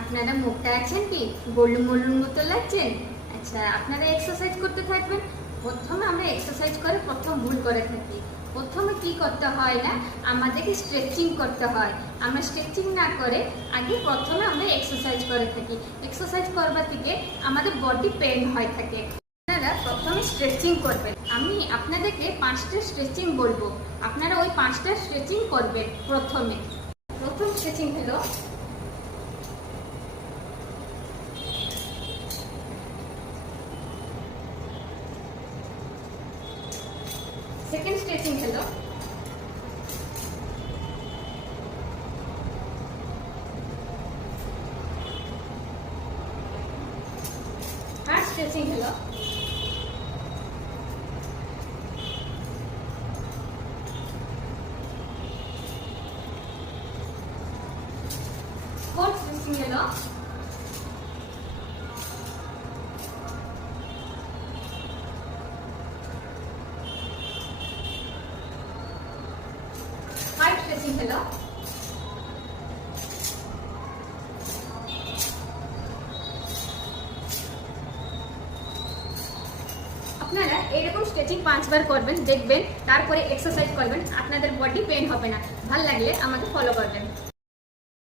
আপনারা মোটা আছেন কি গোলু মোলুর মতো লাগছেন? আচ্ছা, আপনারা এক্সারসাইজ করতে থাকবেন। প্রথমে আমরা এক্সারসাইজ করে প্রথম ভুল করে থাকি। প্রথমে কি করতে হয় না, আমাদেরকে স্ট্রেচিং করতে হয়। আমরা স্ট্রেচিং না করে আগে প্রথমে আমরা এক্সারসাইজ করে থাকি। এক্সারসাইজ করবার থেকে আমাদের বডি পেইন হয় থাকে। আপনারা প্রথমে স্ট্রেচিং করবেন। আমি আপনাদেরকে 5টা স্ট্রেচিং বলবো, আপনারা ওই 5টা স্ট্রেচিং করবেন। প্রথম স্ট্রেচিং হলো সেকেন্ড স্ট্রেচিং হলো থার্ড স্ট্রেচিং হলো ফোর্থ স্ট্রেচিং হলো ফাইভ স্ট্রেচিং হলো আপনারা এরকম স্ট্রেচিং 5বার করবেন, দেখবেন, তারপরে এক্সারসাইজ করবেন, আপনাদের বডি পেইন হবে না। ভালো লাগলে আমাকে ফলো করবেন।